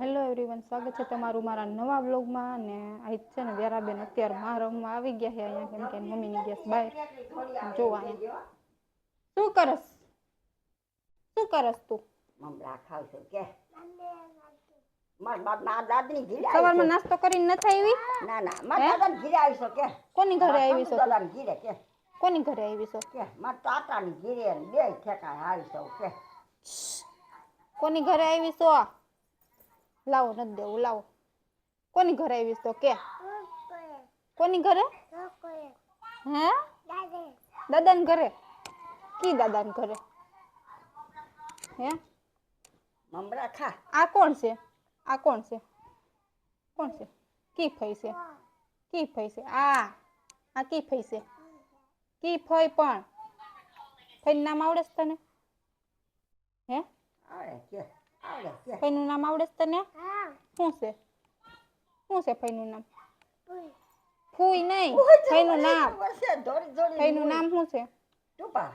Hello everyone, સ્વાગત છે તમારું મારા નવા વ્લોગમાં. અને આજ છે ને વેરાબેન અત્યારે મારા રૂમમાં આવી ગયા છે અહીંયા, કેમ કે મમ્મીની ગેસ બહાર જોવા. અહીંયા શું કરસ તું? મમરા ખાવ છો કે માર દાદની ઘીરે સવારમાં નાસ્તો કરીને નથી આવી? ના ના, માર દાદાની ઘીરે આવી છો કે? કોની ઘરે આવી છો? દાદાની ઘીરે કે? કોની ઘરે આવી છો કે? માર તાતાની ઘીરે બે ઠેકાણે આવી છો કે? કોની ઘરે આવી છો? લાવો નથી દેવું, લાવો. કોની ઘરે આવી તો કે? કોની ઘરે? હે? દાદાને ઘરે? કી દાદાને ઘરે? હે? મમરા ખા. આ કોણ છે? આ કોણ છે? કોણ છે? કી ફઈ છે? કી ફઈ છે? આ કી ફઈ છે? કી ફઈ પણ ફઈનું નામ આવડે છે તને? હે? આવડે કે? આવડે કે? ફઈનું નામ આવડે છે તને? શું છે? શું છે ફઈનું નામ? ફૂઈ નહીં, ફઈનું નામ. ફઈનું નામ શું છે? ટુપા.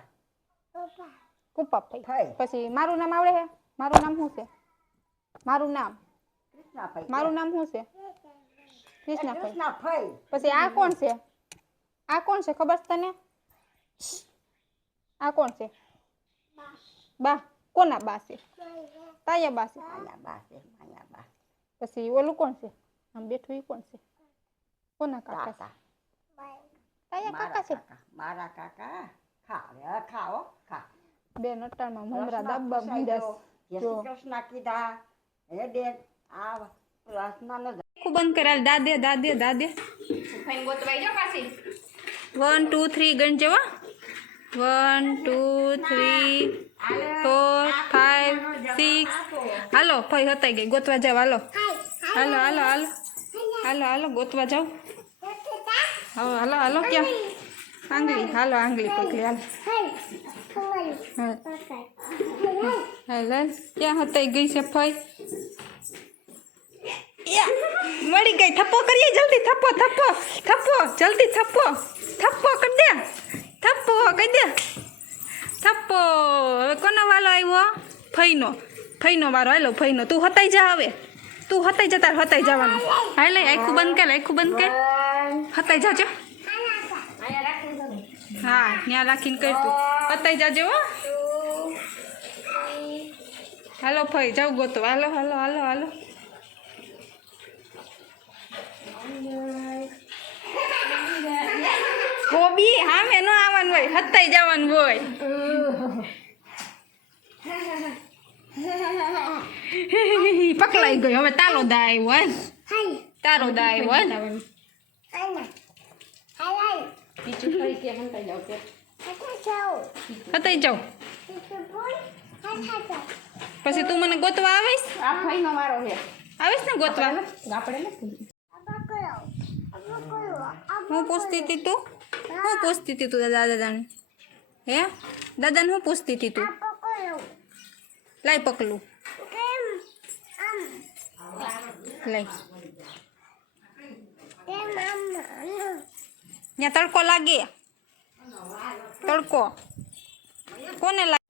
કુપા ફઈ. પછી મારું નામ આવડે છે? મારું નામ શું છે? મારું નામ શું છે? કૃષ્ણા ફઈ. પછી આ કોણ છે? આ કોણ છે ખબર છે તને? આ કોણ છે? બા. કોના બા છે? તાયા બા છે. પછી ઓલું કોણ છે? આમ બેઠું એ કોણ છે? કોના કાકા છે? તાયા કાકા છે. મારા કાકા. ખા ખાઓ ખા. બેન અટાણમાં મમરા દાબા મીંડા જો કૃષ્ણ કીધા હે બેન આ પ્રાર્થના ન બંધ કરાલ. દાદે ફાઈન ગોતવાઈ જો પાછી. 1 2 3 ગણ જેવો. 1 2 3 4 5 6. હાલો ફઈ હતાઈ ગઈ, ગોતવા જાવ. હાલો ગોતવા જાવ. હાલો ક્યાં આંગળી? હાલો આંગળી પકડી. હાલો ક્યાં હતાઈ ગઈ છે ફઈ? મળી ગઈ. થપ્પો કરીએ જલ્દી. થપ્પો જલ્દી. થપ્પો કરી દે. થપ્પો. હવે કોનો વાલો આવ્યો? ફઈનો વારો. હાલો ફઈનો. તું હતાઈ જા. હવે તું હતાઈ જા. તાર હતાઈ જવાનું. હાલે આખું બંધ કર. હતાઈ જાજો. હા ત્યાં રાખીને કરતું. હતાઈ જાજો. હાલો ફઈ જાવ ગોતો. હાલો. હોબી હામે ન આવવાનું હોય, હતાઈ જવાનું હોય. પકડાઈ ગયો. હવે તારો દા આવ્યો. તારો દા આવ્યો. હતાઈ જાવ. પછી તું મને ગોતવા આવીશ? આવીશ ને ગોતવા? હું પૂછતી હતી તું દાદાને? હે દાદાને હું પૂછતી હતી તું? લાઈ પકલું. લાઈ. ત્યાં તડકો લાગે. કોને લાગે?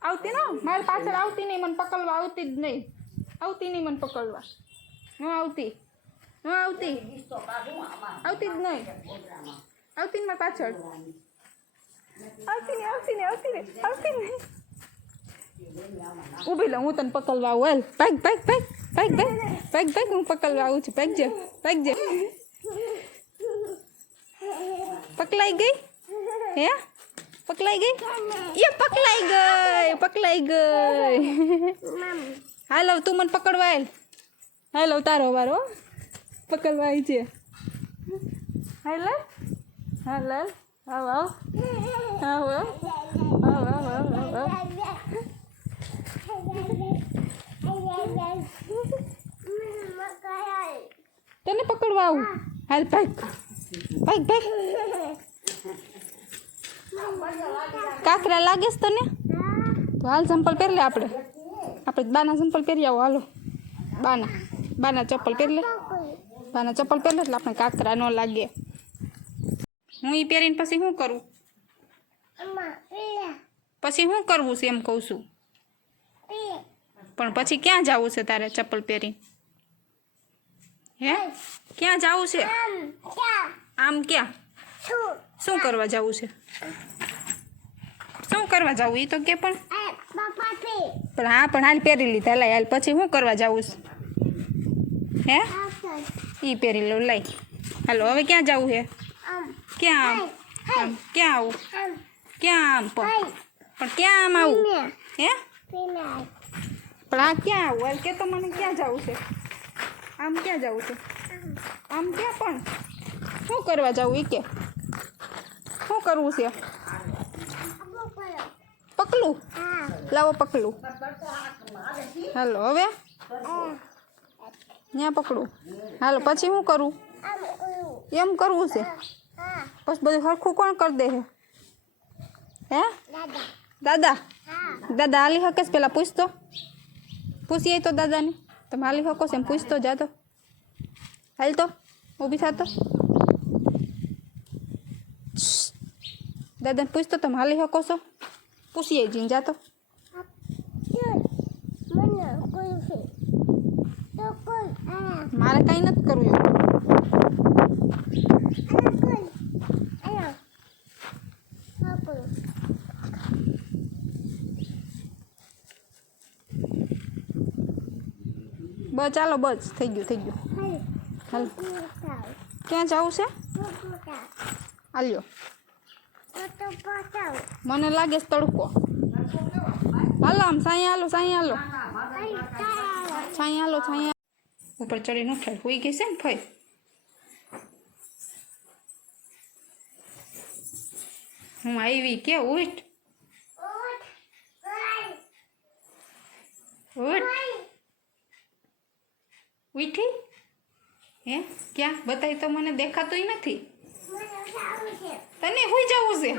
આવતી ને મારી પાછળ આવતી નહીં. મને પકડવા આવતી જ નહીં. મને પકડવા ન આવતી જ નહીં. આવતી મારી પાછળ. આવતી નહીં. ઊભી લે, હું તને પકડવા આવું. ભાગ. હું પકડવા આવું છું. ભાગજે. પકલાઈ ગઈ. હે પકલાઈ ગઈ. હાલો તું મને પકડવા આવ. હાલો તારો વારો પકડવા આવી છે. હાલો આવ. તને પકડવા આવું. હાલ ભાગ. કાકરા લાગે છે તને? તો હાલ ચંપલ પહેર લે. આપણે બાના ચંપલ પહેરી આવો. હાલો બાના ચપ્પલ પહેર લે. એટલે આપણે કાકરા ન લાગે. હું એ પહેરીને પછી શું કરું? પછી શું કરવું છે એમ કહું છું. પણ પછી ક્યાં જવું છે તારે ચપ્પલ પહેરી? હે ક્યાં જવું છે? આમ ક્યાં? શું કરવા જવું છે? શું કરવા જવું એ તો કે પણ હા પણ હાલ પહેરી લીધા લાય હાલ પછી શું કરવા જવું છે? હે એ પહેરી લો લાય હાલો હવે ક્યાં જવું છે? ક્યાં આમ આમ ક્યાં આવું? ક્યાં આમ પણ ક્યાં આમ આવું? હે પણ આ ક્યાં આવું હાલ કે તો મને ક્યાં જવું છે? આમ ક્યાં જવું છે? આમ ક્યાં પણ શું કરવા જવું એ કે શું કરવું છે? પકલું લાવો પકલું હાલો હવે ત્યાં પકડું હાલો પછી શું કરું? એમ કરવું છે પછી બધું સરખું કોણ કરી દે છે? હે દાદા દાદા હાલી શકે છે? પેલા પૂછતો પૂછીએ તો દાદાને તમે હાલી શકો છો એમ પૂછતો જાતો હાલ તો ઊભી થતો દાદાને પૂછતો તમે હાલી શકો છો? પૂછીએ જીન જાતો મારે કાંઈ નથી કરવું બસ ચાલો બસ થઈ ગયું હાલ ક્યાં જવું છે? હાલ્યો મને લાગે છે તડકો હાલો આમ સાંઈ હાલો છાંય ઉપર ચડી ન થાય હોઈ ગઈ છે ને ફઈ હું આવી કે ઉઠ ઉઠી હે ક્યાં બતાવી તો મને દેખાતું નથી તને હુઈ જવું છે?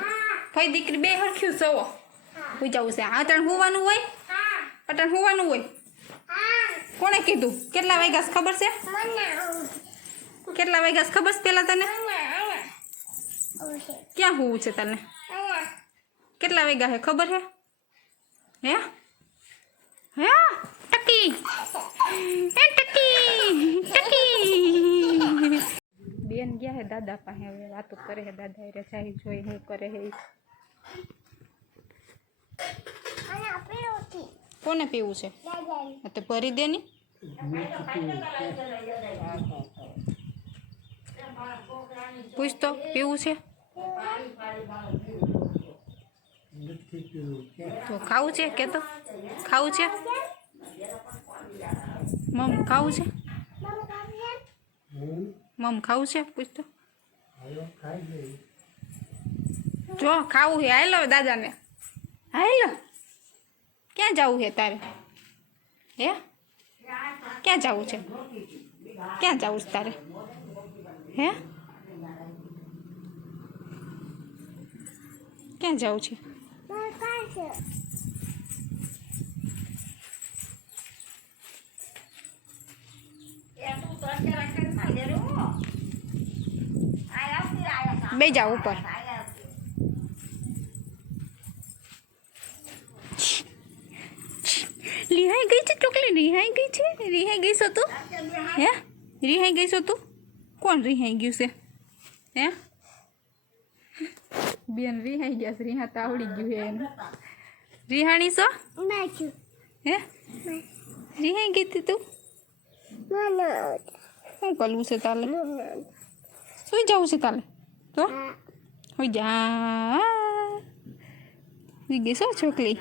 ફઈ દીકરી બે હરખ્યું સવો હુઈ જવું છે અટણ હોવાનું હોય? અટણ હોવાનું હોય? કોણે કીધું? કેટલા વાગ્યા છે ખબર છે? કેટલા વાગ્યા છે ખબર છે પેલા તને? ક્યાં હોવું છે તને? કેટલા વાગ્યા છે ખબર છે? હે હે ટકી બેન ગયા હે દાદા પાસે હવે વાતો કરે હે દાદા એ જાય જોઈ શું કરે હે કોને પીવું છે? તો ભરી દે ની પૂછ તો પીવું છે તો ખાવું છે કે તો ખાવું છે મમ ખાવું છે મમ ખાવું છે પૂછ તો જો ખાવું છે હાલો દાદાને હાલો ક્યાં જવું છે તારે? હે ક્યાં જવું છે? ક્યાં જવું છે તારે? હે ક્યાં જવું છે? બે જાવ ઉપર રિહાઈ ગઈ છે ચોકલી રિહાઈ ગઈ છે રિહાઈ ગઈ છો તું? હે રિહાઈ ગઈ છો તું? કોણ રિહાઈ ગયું છે? હે બેન રિહાઈ ગયા છે રિહા તો આવડી ગયું છે એને રિહાણી છો? હે રિહાઈ ગઈ હતી તું? શું કરવું છે તાલે? સુઈ જવું છે તાલે? તો સુઈ જા સુઈ ગઈ છો છોકરી?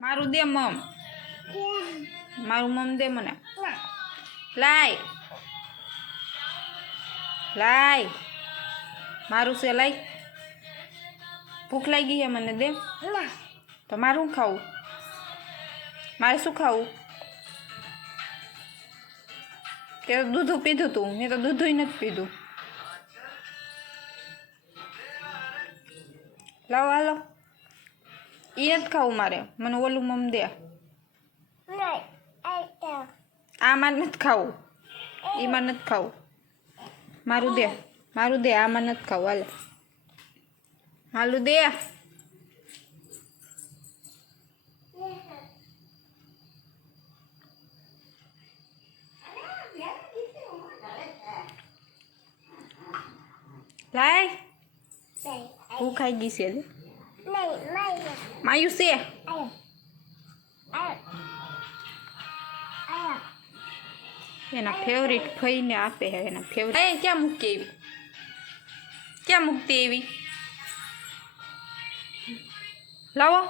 મારું દે મમ મારું મમ દે મને લાય લાય મારું છે લાય ભૂખ લાગી છે મને દે તો મારું ખાવું મારે શું ખાવું કે દૂધ પીધું તું મેં તો દૂધ નથી પીધું લાવો હાલો એ નથી ખાવું મારે મને ઓલું મમ દે આમાં નથી ખાવું એમાં નથી ખાવું મારું દે આમાં નથી ખાવું હાલે હાલું દે. લાય હું ખાઈ ગઈ છે લે. માયું છે એના ફેવરિટ ખાઈને આપે હે એના ફેવરિટ. એ ક્યાં મૂકી એવી, ક્યાં મૂકતી એવી? લાવો.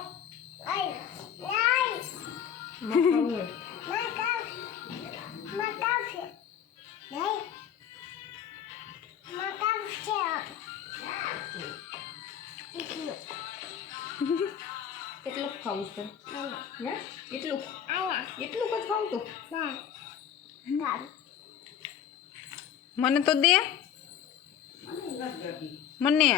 કેટલું ખાવું છે? એટલું એટલું જ ખાવું તું? મને તો દે. મને